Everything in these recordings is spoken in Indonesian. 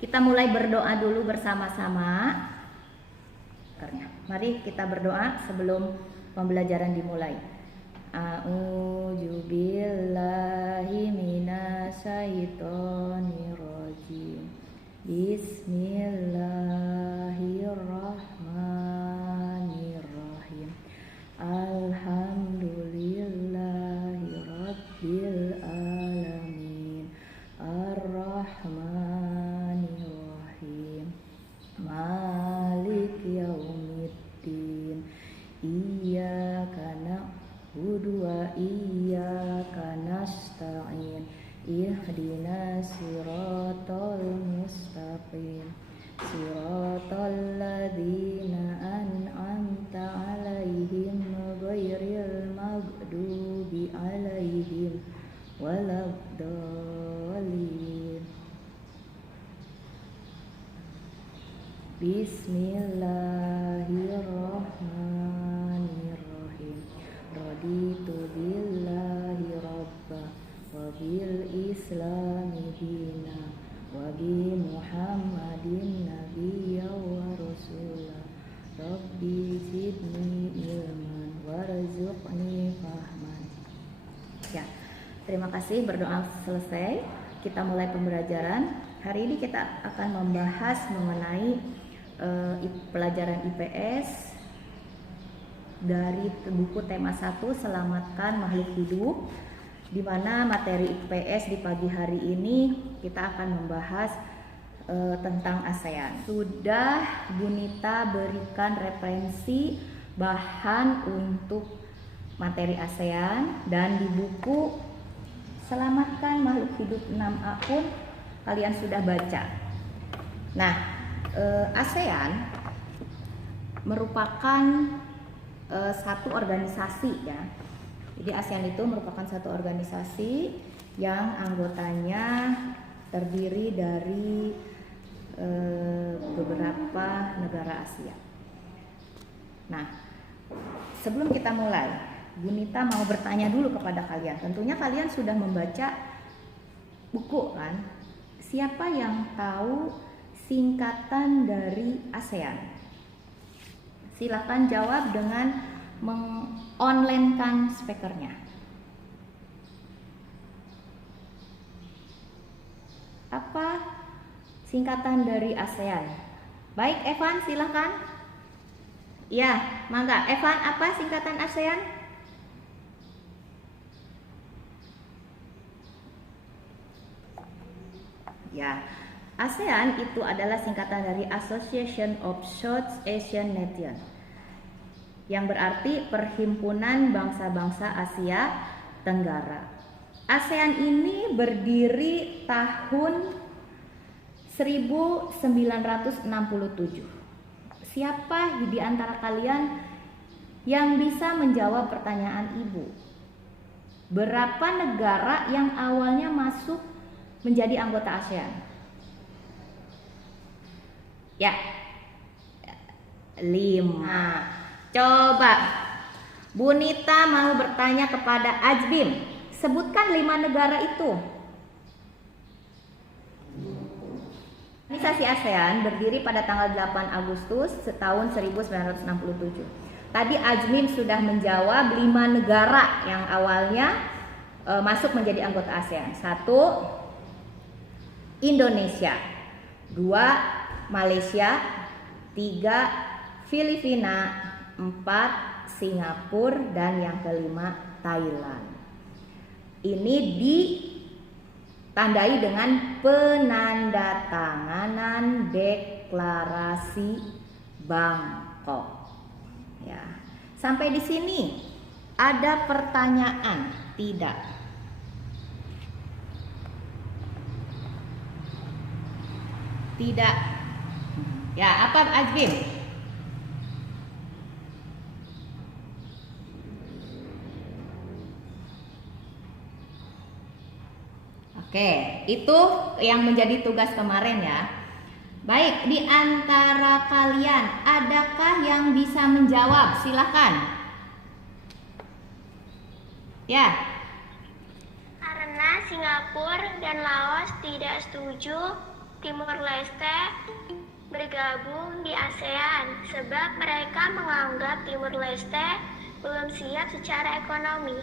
Kita mulai berdoa dulu bersama-sama. Mari kita berdoa sebelum pembelajaran dimulai. A'udzu billahi minasyaitonir rajim. Bismillahirrahmanirrahim. Alhamdulillahirabbil alamin. Ar-rahmanirrahim. Malik yaumiddin. Iyyaka na'budu wa iyyaka nasta'in. Ihdinas siratal mustaqim. Siratal ladzina an'amta 'alaihim ghairil maghdubi 'alaihim waladdallin. Bismillahirrahmanirrahim. Raditu billahi rabba wa bil islami dina wa bi muhammadin nabiyya wa rasulah. Rabbi zidni ilman warzuqni fahman. Ya, terima kasih, berdoa selesai. Kita mulai pembelajaran. Hari ini kita akan membahas mengenai pelajaran IPS dari buku tema 1 Selamatkan Makhluk Hidup, di mana materi IPS di pagi hari ini kita akan membahas tentang ASEAN. Sudah Bu Nita berikan referensi bahan untuk materi ASEAN, dan di buku Selamatkan Makhluk Hidup 6A pun kalian sudah baca. Nah, ASEAN merupakan satu organisasi ya. Jadi ASEAN itu merupakan satu organisasi yang anggotanya terdiri dari beberapa negara Asia. Nah, sebelum kita mulai, Bu Nita mau bertanya dulu kepada kalian. Tentunya kalian sudah membaca buku kan? Siapa yang tahu singkatan dari ASEAN? Silakan jawab dengan meng-online-kan speakernya. Apa singkatan dari ASEAN? Baik, Evan, silakan. Ya, mangga. Evan, apa singkatan ASEAN? Ya, ASEAN itu adalah singkatan dari Association of South Asian Nations, yang berarti Perhimpunan Bangsa-Bangsa Asia Tenggara. ASEAN ini berdiri tahun 1967. Siapa di antara kalian yang bisa menjawab pertanyaan Ibu? Berapa negara yang awalnya masuk menjadi anggota ASEAN? Ya, 5. Coba Bu Nita mau bertanya kepada Ajbim, sebutkan 5 negara itu. Organisasi ASEAN berdiri pada tanggal 8 Agustus tahun 1967. Tadi Ajmin sudah menjawab 5 negara yang awalnya masuk menjadi anggota ASEAN. 1, Indonesia. 2, Malaysia. 3, Filipina. 4, Singapura. Dan yang kelima, Thailand. Ini ditandai dengan penandatanganan deklarasi Bangkok. Ya. Sampai di sini ada pertanyaan? Tidak. Tidak. Ya, apa Ajbin? Oke, itu yang menjadi tugas kemarin ya. Baik, di antara kalian adakah yang bisa menjawab? Silakan. Ya. Karena Singapura dan Laos tidak setuju, Timur Leste bergabung di ASEAN sebab mereka menganggap Timur Leste belum siap secara ekonomi.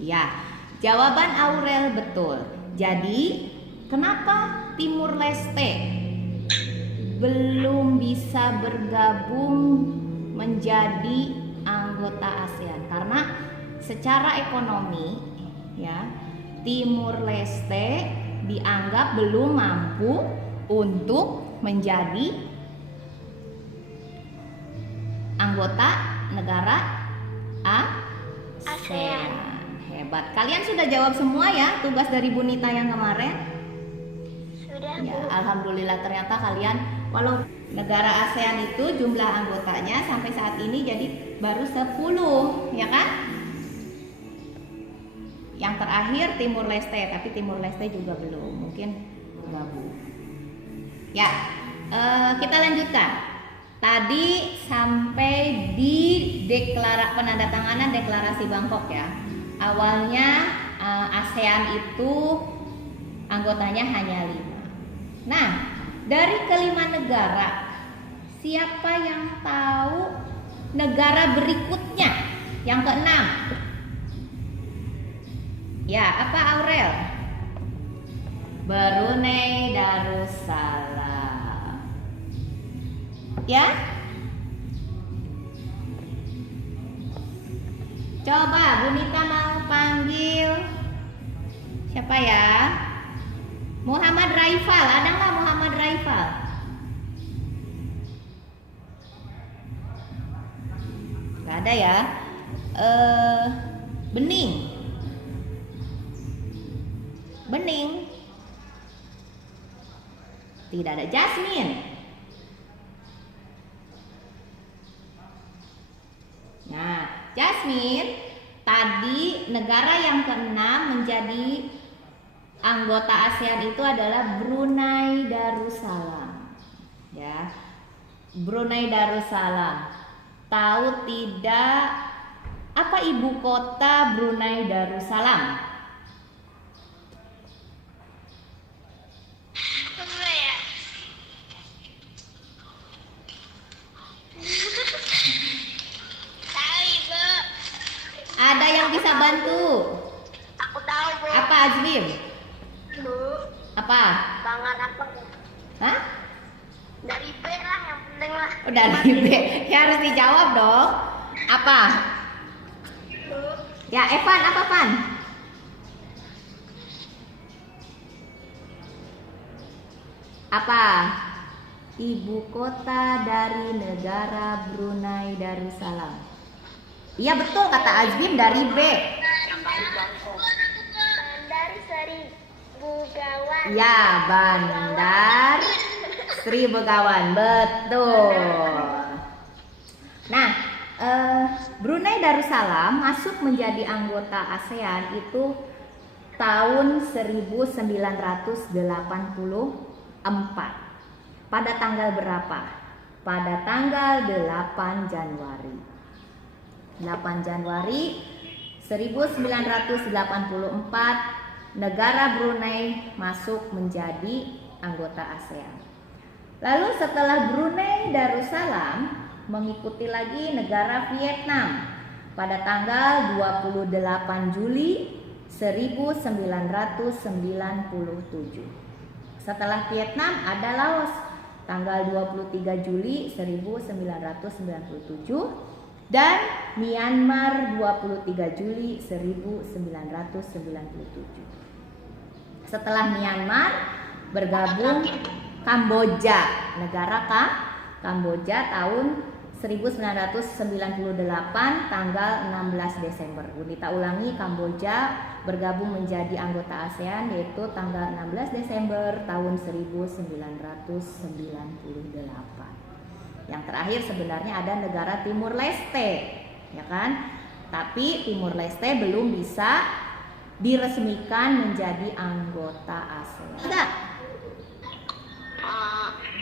Ya, jawaban Aurel betul. Jadi, kenapa Timur Leste belum bisa bergabung menjadi anggota ASEAN? Karena secara ekonomi, ya, Timur Leste dianggap belum mampu untuk menjadi anggota negara ASEAN. Hebat. Kalian sudah jawab semua ya tugas dari Bu Nita yang kemarin? Sudah, Ya, Bu. alhamdulillah ternyata kalian walau negara ASEAN itu jumlah anggotanya sampai saat ini jadi baru 10, ya kan? Yang terakhir Timur Leste, tapi Timur Leste juga belum, mungkin bergabung. Ya, kita lanjutkan. Tadi sampai di penandatanganan deklarasi Bangkok ya. Awalnya ASEAN itu anggotanya hanya 5. Nah, dari kelima negara, siapa yang tahu negara berikutnya yang keenam? Ya, apa Aurel? Brunei Darussalam. Ya? Coba Bu Nita mau panggil siapa ya? Muhammad Raifal, ada nggak Muhammad Raifal? Nggak ada ya. Bening. Tidak ada. Jasmine. Nah, Jasmine, tadi negara yang keenam menjadi anggota ASEAN itu adalah Brunei Darussalam. Ya. Brunei Darussalam. Tahu tidak apa ibu kota Brunei Darussalam? Apa ya? Tahu, Ibu. Ada yang bisa bantu? Aku tahu, Bu. Apa Azlim? Bu, Apa? pangan apa? Hah? Dari B lah, yang penting lah. Oh, dari B. Ya harus dijawab dong. Apa? Bu, Ya, Evan, apa Van? Apa? Ibu kota dari negara Brunei Darussalam. Iya betul kata Azbim, dari B. Bandar Seri Begawan. Ya, Bandar Sri Begawan, betul. Nah, Brunei Darussalam masuk menjadi anggota ASEAN itu tahun 1984. Pada tanggal berapa? Pada tanggal 8 Januari. 8 Januari 1984 negara Brunei masuk menjadi anggota ASEAN. Lalu setelah Brunei Darussalam mengikuti lagi negara Vietnam pada tanggal 28 Juli 1997. Setelah Vietnam ada Laos tanggal 23 Juli 1997 dan Myanmar 23 Juli 1997. Setelah Myanmar bergabung Kamboja, negara Kamboja tahun 1998 tanggal 16 Desember. Kita ulangi, Kamboja bergabung menjadi anggota ASEAN yaitu tanggal 16 Desember tahun 1998. Yang terakhir sebenarnya ada negara Timur Leste, ya kan? Tapi Timur Leste belum bisa diresmikan menjadi anggota ASEAN. Tidak.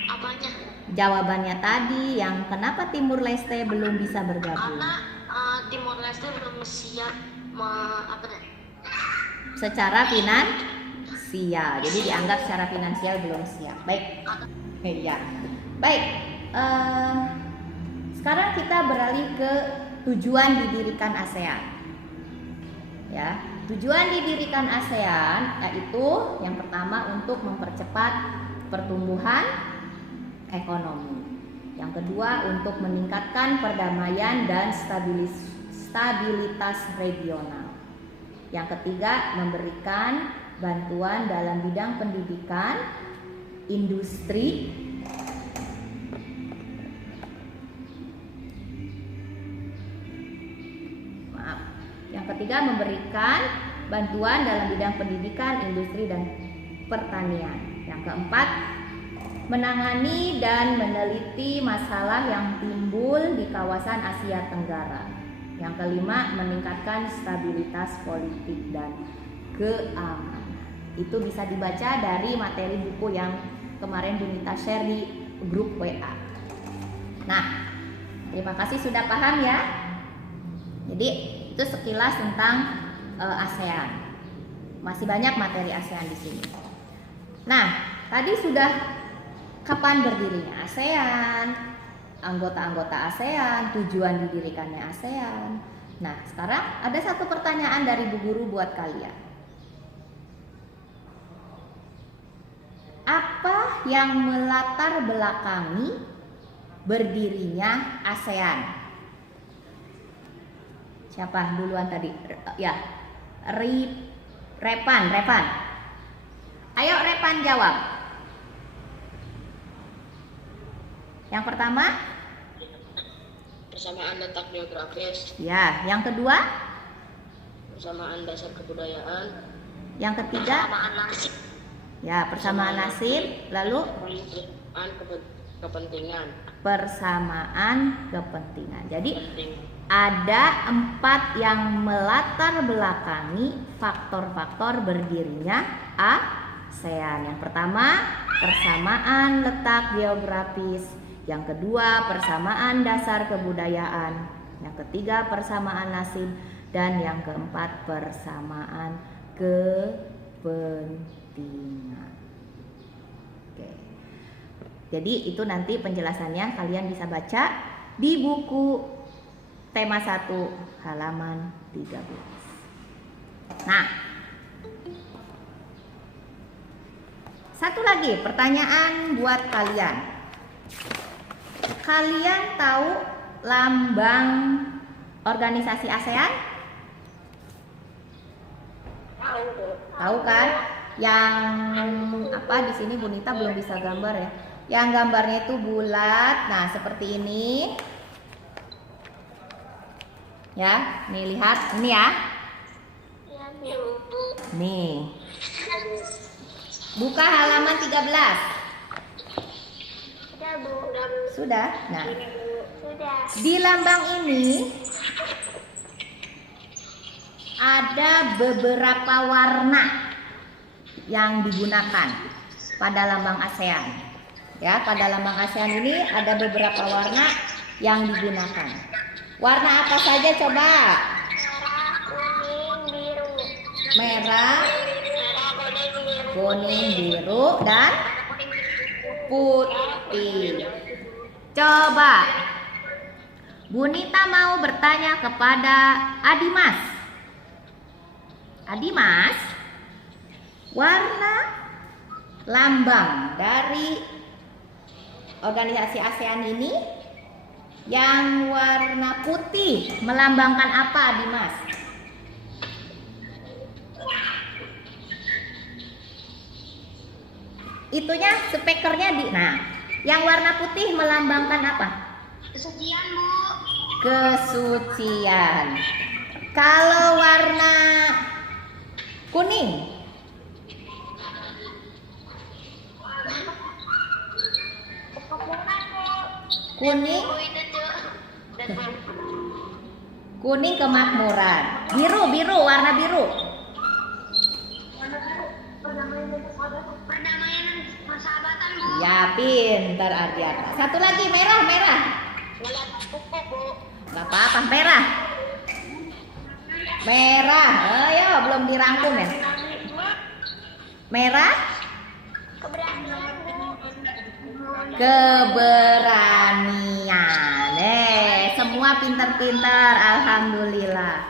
Apanya? Jawabannya tadi yang kenapa Timur Leste belum bisa bergabung? Karena Timor Leste belum siap secara finansial. Jadi dianggap secara finansial belum siap. Baik. Iya. Baik. Sekarang kita beralih ke tujuan didirikan ASEAN. Ya, tujuan didirikan ASEAN yaitu yang pertama untuk mempercepat pertumbuhan ekonomi. Yang kedua untuk meningkatkan perdamaian dan stabilitas regional. Yang ketiga memberikan bantuan dalam bidang pendidikan, industri, Yang ketiga memberikan bantuan dalam bidang pendidikan, industri, dan pertanian. Yang keempat menangani dan meneliti masalah yang timbul di kawasan Asia Tenggara. Yang kelima meningkatkan stabilitas politik dan keamanan. Itu bisa dibaca dari materi buku yang kemarin Bunita share di grup WA. Nah, terima kasih sudah paham ya. Jadi itu sekilas tentang ASEAN. Masih banyak materi ASEAN di sini. Nah, tadi sudah kapan berdirinya ASEAN, anggota-anggota ASEAN, tujuan didirikannya ASEAN. Nah, sekarang ada satu pertanyaan dari Bu Guru buat kalian. Apa yang melatar belakangi berdirinya ASEAN? Siapa duluan tadi? Ya, Repan. Ayo Repan jawab. Yang pertama? Persamaan letak geografis. Ya, yang kedua? Persamaan dasar kebudayaan. Yang ketiga? Ya, persamaan nasib. Lalu? Kepentingan. Persamaan kepentingan. Jadi ada 4 yang melatar belakangi faktor-faktor berdirinya ASEAN. Yang pertama, persamaan letak geografis. Yang kedua, persamaan dasar kebudayaan. Yang ketiga, persamaan nasib. Dan yang keempat, persamaan kepentingan. Oke. Jadi itu nanti penjelasannya kalian bisa baca di buku tema 1 halaman 13. Nah, satu lagi pertanyaan buat kalian. Kalian tahu lambang organisasi ASEAN? Tahu kan? Yang apa di sini Bunita belum bisa gambar ya. Yang gambarnya itu bulat. Nah, seperti ini. Ya, nih lihat, ini ya. Nih. Buka halaman 13. Sudah, Bu. Sudah? Nah, Sudah. di lambang ini ada beberapa warna yang digunakan pada lambang ASEAN. Ya, pada lambang ASEAN ini ada beberapa warna yang digunakan. Warna apa saja coba? Merah, Merah, kuning, biru. kuning, biru, dan putih. Coba Bunita mau bertanya kepada Adimas. Adimas, warna lambang dari organisasi ASEAN ini yang warna putih melambangkan apa, Adimas? Itunya spekernya di. Nah, yang warna putih melambangkan apa? Kesucian, Bu. Kesucian. Kalau warna kuning, kuning, Bu, itu tuh. kuning kemakmuran. Biru, biru, warna biru. Perdamaian dan persahabatan, Bu. Ya, pintar Ardiana. Satu lagi, merah, merah. Gak apa-apa, merah. Merah, ayo belum dirangkum ya. Merah? Keberanian, Bu. Keberanian. Semua pintar-pintar, alhamdulillah.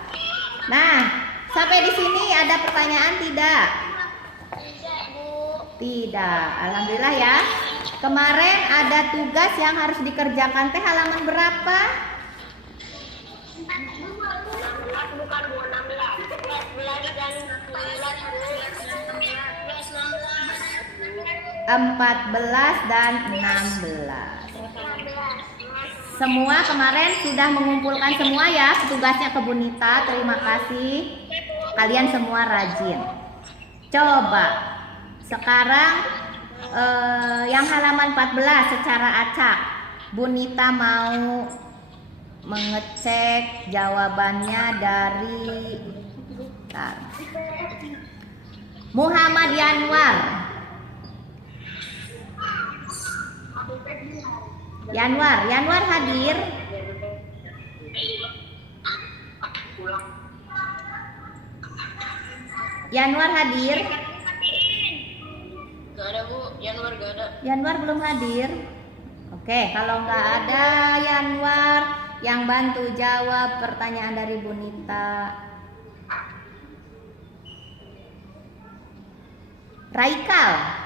Nah, sampai di sini ada pertanyaan tidak? Tidak, Bu. Tidak, alhamdulillah ya. Kemarin ada tugas yang harus dikerjakan teh halaman berapa? 16 bukan, Bu. 16. 14 dan 19, Bu. 14 dan 16. Semua kemarin sudah mengumpulkan semua ya tugasnya ke Bunita. Terima kasih. Kalian semua rajin. Coba sekarang yang halaman 14 secara acak. Bunita mau mengecek jawabannya dari Muhammad Yanwar. Yanwar hadir? Yanwar hadir? Gak ada, Bu. Yanwar gak ada. Yanwar belum hadir. Oke, kalau nggak ada Yanwar yang bantu jawab pertanyaan dari Bunita. Raikal.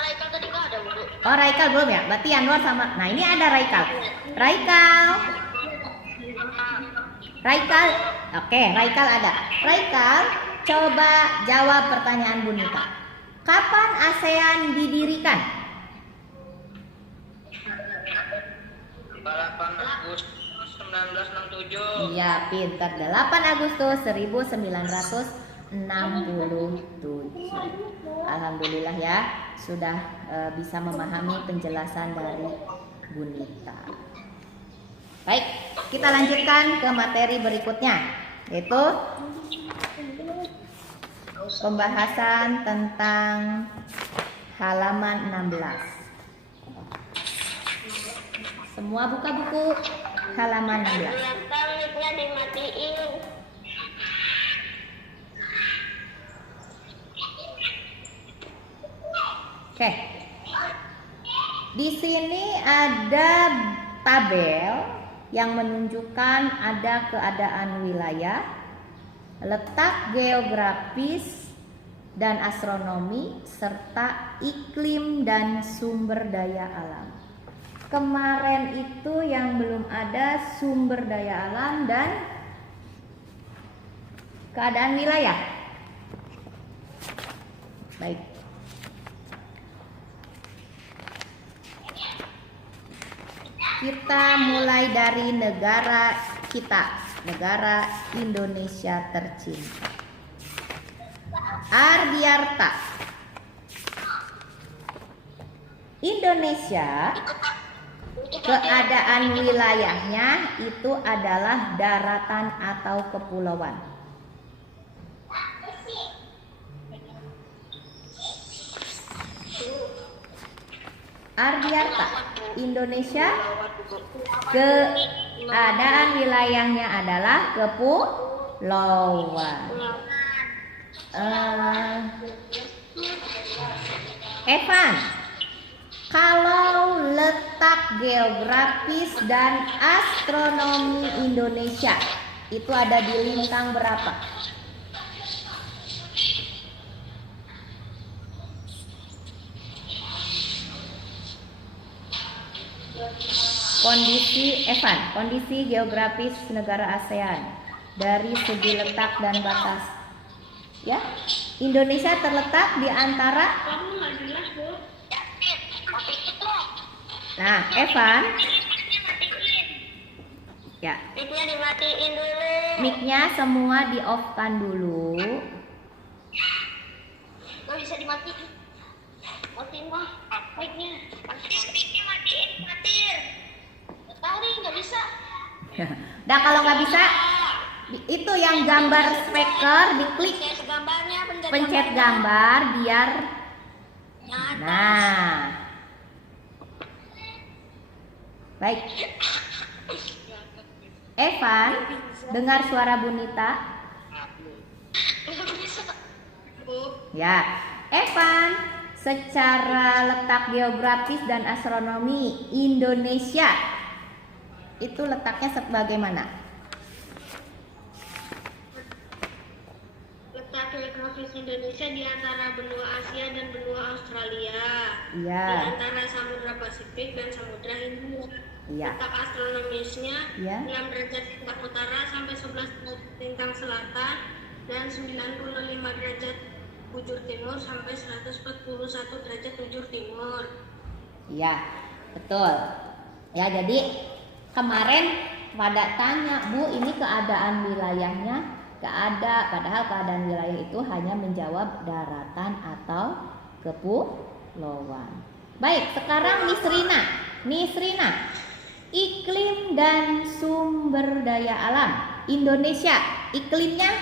Raikal tadi gak ada, Bu. Oh, Raikal belum ya? Berarti Yanwar sama. Nah, ini ada Raikal. Raikal. Oke, Raikal ada. Raikal, coba jawab pertanyaan Bunita. Kapan ASEAN didirikan? 8 Agustus 1967. Iya, pintar. 8 Agustus 1967. Alhamdulillah ya, sudah bisa memahami penjelasan dari Bunita. Baik, kita lanjutkan ke materi berikutnya, yaitu pembahasan tentang halaman 16. Semua buka buku halaman 16. Ternyata mic-nya dimatiin. Oke. Di sini ada tabel yang menunjukkan ada keadaan wilayah, letak geografis dan astronomi, serta iklim dan sumber daya alam. Kemarin itu yang belum ada sumber daya alam dan keadaan wilayah. Baik. Kita mulai dari negara kita, negara Indonesia tercinta. Ardiarta. Indonesia, keadaan wilayahnya itu adalah daratan atau kepulauan. Ardiarta, Indonesia, keadaan wilayahnya adalah kepulauan. Evan, kalau letak geografis dan astronomi Indonesia itu ada di lintang berapa? Kondisi geografis negara ASEAN dari segi letak dan batas. Ya, Indonesia terletak di antara. Nah, Evan. Ya. Mic-nya dimatiin dulu. Mic-nya semua di off-kan dulu. Gak bisa dimatiin. Matiin mah. Mic-nya. Mic-nya matiin. Tadi nggak bisa. Nah, kalau nggak bisa, itu yang gambar speaker diklik, pencet gambar biar. Nah, baik. Evan, Dengar suara Bunita? Ya. Evan, secara letak geografis dan astronomi Indonesia itu letaknya bagaimana? Letak geografis Indonesia di antara benua Asia dan benua Australia. Iya. Di antara Samudra Pasifik dan Samudra Hindia. Iya. Letak astronomisnya Iya. 6 derajat lintang utara sampai 11 derajat lintang selatan dan 95 derajat bujur timur sampai 141 derajat bujur timur. Iya, betul. Ya, jadi kemarin pada tanya, Bu, ini keadaan wilayahnya padahal keadaan wilayah itu hanya menjawab daratan atau kepulauan. Baik, sekarang Nisrina, iklim dan sumber daya alam Indonesia, iklimnya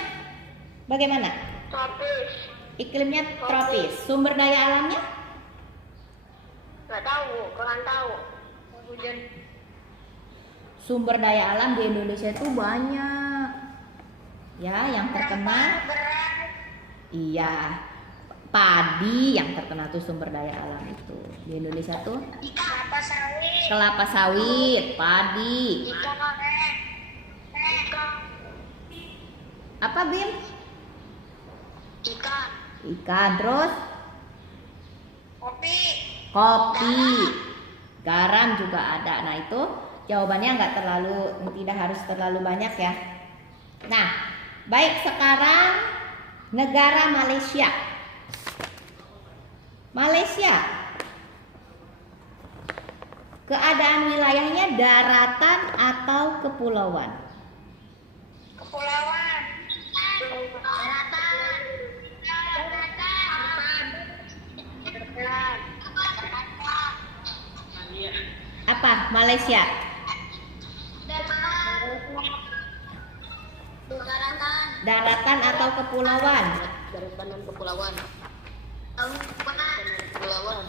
bagaimana? Tropis. Iklimnya tropis. Sumber daya alamnya? Nggak tahu, kurang tahu. Hujan. Sumber daya alam di Indonesia itu banyak. Ya, yang terkenal. Iya, padi yang terkenal tuh sumber daya alam itu. Di Indonesia tuh Kelapa sawit. kelapa sawit, padi. Ikan. Apa, Bim? Ikan. Ikan, terus Kopi. kopi, garam juga ada. Nah, itu jawabannya tidak harus terlalu banyak ya. Nah, baik, sekarang negara Malaysia. Keadaan wilayahnya daratan atau kepulauan? Kepulauan. Daratan. Apa Malaysia? Daratan atau kepulauan? Daratan dan kepulauan. Kepulauan.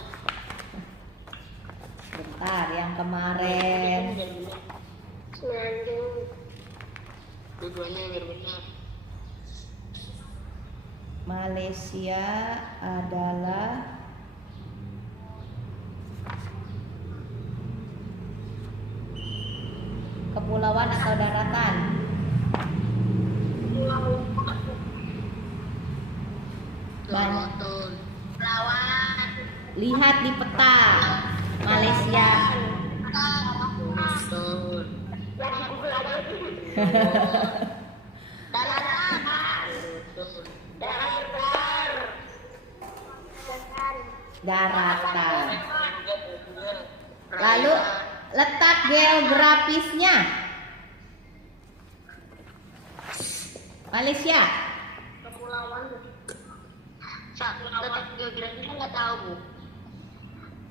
Bentar, yang kemarin Dua-duanya biar benar. Malaysia adalah kepulauan atau daratan? Kepulauan. Lihat di peta Malaysia. Daratan. Lalu letak geografisnya Malaysia. Kepulauan. Letak geografisnya nggak tahu, Bu.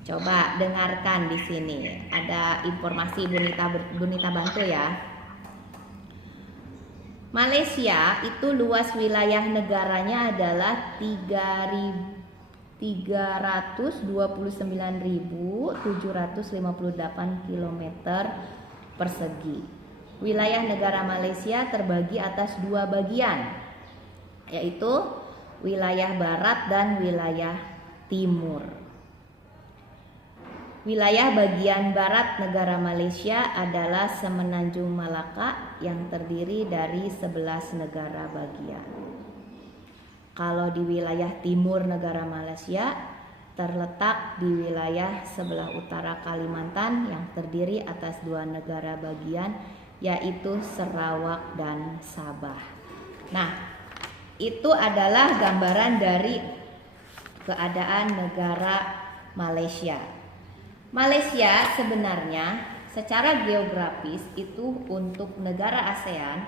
Coba dengarkan di sini. Ada informasi Bunita bantu ya. Malaysia itu luas wilayah negaranya adalah 329.758 km persegi. Wilayah negara Malaysia terbagi atas dua bagian, yaitu wilayah barat dan wilayah timur. Wilayah bagian barat negara Malaysia adalah Semenanjung Malaka yang terdiri dari 11 negara bagian. Kalau di wilayah timur negara Malaysia terletak di wilayah sebelah utara Kalimantan yang terdiri atas dua negara bagian, yaitu Sarawak dan Sabah. Nah, itu adalah gambaran dari keadaan negara Malaysia. Malaysia sebenarnya secara geografis itu untuk negara ASEAN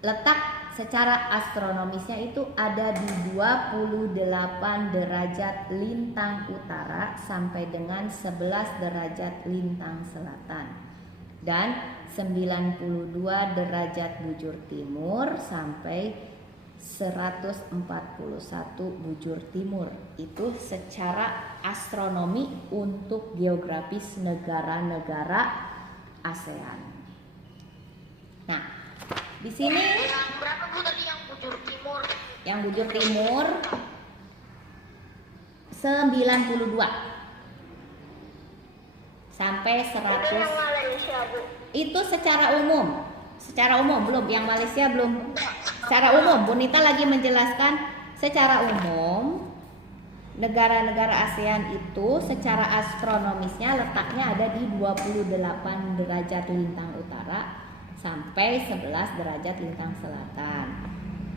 letak secara astronomisnya itu ada di 28 derajat lintang utara sampai dengan 11 derajat lintang selatan dan 92 derajat bujur timur sampai 141 bujur timur. Itu secara astronomi untuk geografis negara-negara ASEAN. Nah, Di sini Yang berapa Bu tadi yang bujur timur? yang bujur timur 92 sampai 100. Malaysia Bu. Itu secara umum. Secara umum belum, yang Malaysia belum. Secara umum, Bunita lagi menjelaskan secara umum negara-negara ASEAN itu secara astronomisnya letaknya ada di 28 derajat lintang utara sampai 11 derajat lintang selatan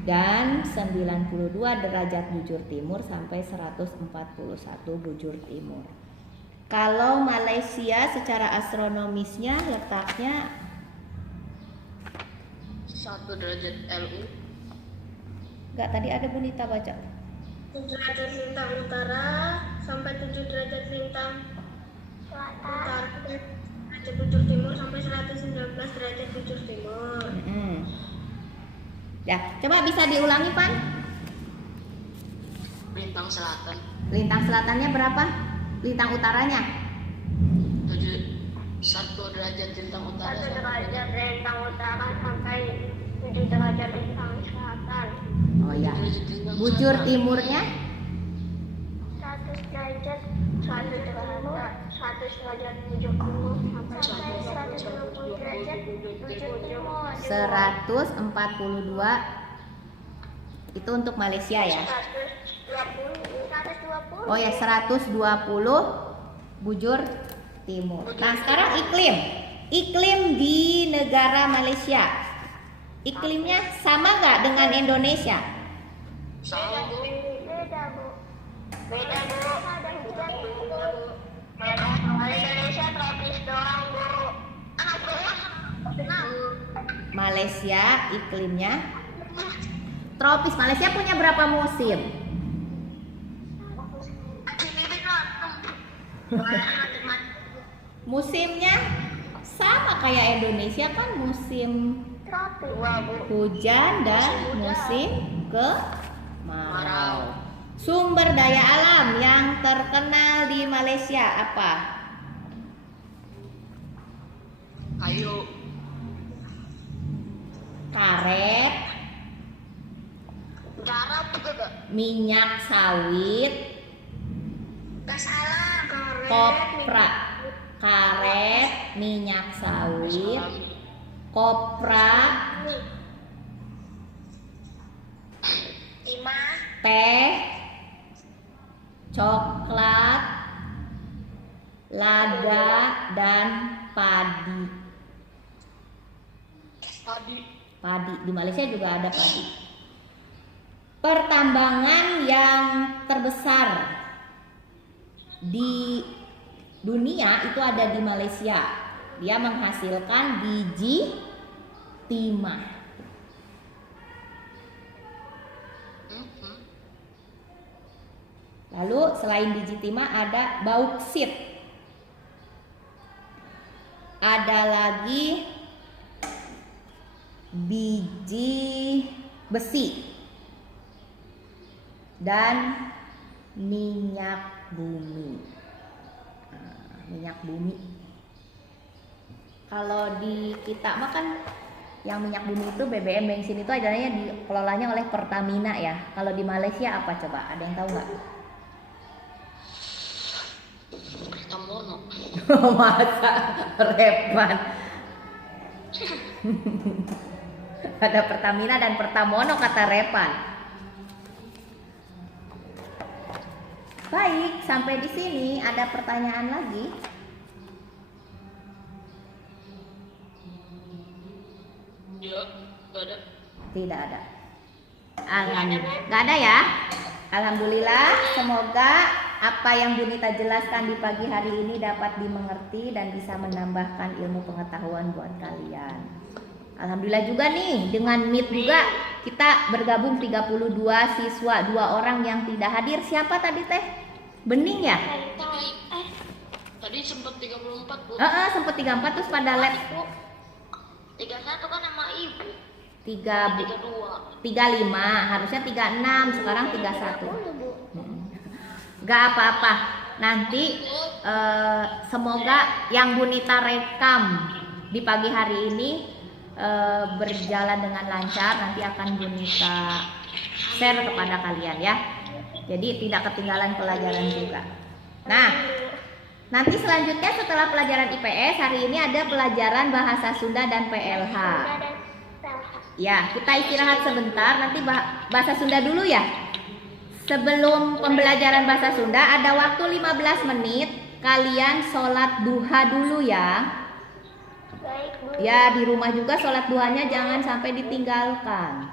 dan 92 derajat bujur timur sampai 141 bujur timur. Kalau Malaysia secara astronomisnya letaknya 1 derajat LU. enggak, tadi ada Bunita baca 7 derajat lintang utara sampai 7 derajat lintang utara, derajat bujur timur sampai 119 derajat bujur timur. Ya, coba bisa diulangi Pan. Lintang selatan Lintang selatannya berapa? Lintang utaranya 1 derajat lintang utara 1 derajat lintang utara sampai 7 derajat lintang selatan. oh ya. Bujur timurnya 100 derajat 1 derajat bujur timur sampai 120 derajat bujur timur. 142 itu untuk Malaysia ya. 120. Oh ya, 120 bujur timur. Nah, sekarang iklim di negara Malaysia. Iklimnya sama nggak dengan Indonesia? sama Bu. Beda Bu. Ada hujan Bu. Kalau Indonesia tropis doang Bu. Malaysia iklimnya tropis. Malaysia punya berapa musim? Musimnya sama kayak Indonesia kan, musim hujan dan musim kemarau. Sumber daya alam yang terkenal di Malaysia apa? Kayu. Karet, Garam juga gak? minyak sawit, Gas alam. kopra. Karet, minyak sawit, kopra, Timah. teh, coklat, lada, dan padi. Padi di Malaysia juga ada padi. Pertambangan yang terbesar di dunia itu ada di Malaysia. Dia menghasilkan biji timah. Lalu selain biji timah ada bauksit. Ada lagi biji besi dan minyak bumi. Minyak bumi. Kalau di kita makan yang minyak bumi itu BBM bensin itu adanya dikelolanya oleh Pertamina ya. Kalau di Malaysia apa coba? Ada yang tahu nggak? Pertamono. Masa Repan. Ada Pertamina dan Pertamono kata Repan. Baik, sampai di sini ada pertanyaan lagi. Ya, gak ada. Tidak ada. Alhamdulillah. Nggak ada ya? Alhamdulillah. Semoga apa yang Bunita jelaskan di pagi hari ini dapat dimengerti dan bisa menambahkan ilmu pengetahuan buat kalian. Alhamdulillah juga nih, dengan Meet juga kita bergabung 32 siswa, 2 orang yang tidak hadir. Siapa tadi teh? Bening ya? Tadi sempat 34 Bu. Sempet 34 terus pada lab 31 kan nama ibu. 32. 35, harusnya 36, sekarang 31. Gak apa-apa. Nanti semoga yang Bunita rekam di pagi hari ini berjalan dengan lancar, nanti akan Bunita share kepada kalian ya. Jadi tidak ketinggalan pelajaran juga. Nah, nanti selanjutnya setelah pelajaran IPS, hari ini ada pelajaran bahasa Sunda dan PLH. Ya, kita istirahat sebentar, nanti bahasa Sunda dulu ya. Sebelum pembelajaran bahasa Sunda ada waktu 15 menit, kalian sholat duha dulu ya. Ya, di rumah juga sholat duhanya jangan sampai ditinggalkan.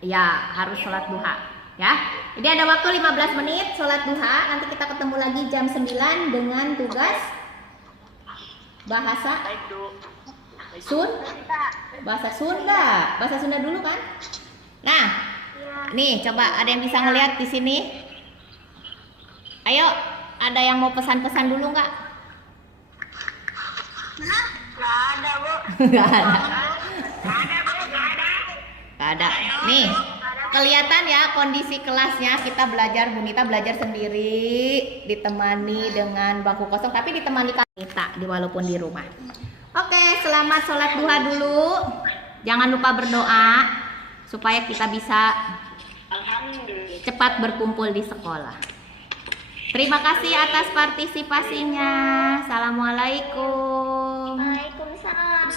Ya, harus sholat duha ya. Jadi ada waktu 15 menit sholat duha. Nanti kita ketemu lagi jam 9 dengan tugas bahasa bahasa Sunda. Bahasa Sunda dulu kan? Nah, nih coba ada yang bisa ngelihat di sini? Ayo, ada yang mau pesan-pesan dulu nggak? Nggak ada, Bu. Nggak ada. Nggak ada, Bu. Nggak ada. Nggak ada. Nih, kelihatan ya kondisi kelasnya. Kita belajar, Bunita belajar sendiri, ditemani dengan bangku kosong, tapi ditemani Bunita walaupun di rumah. Oke, selamat sholat duha dulu. Jangan lupa berdoa supaya kita bisa cepat berkumpul di sekolah. Terima kasih atas partisipasinya. Assalamualaikum. Waalaikumsalam.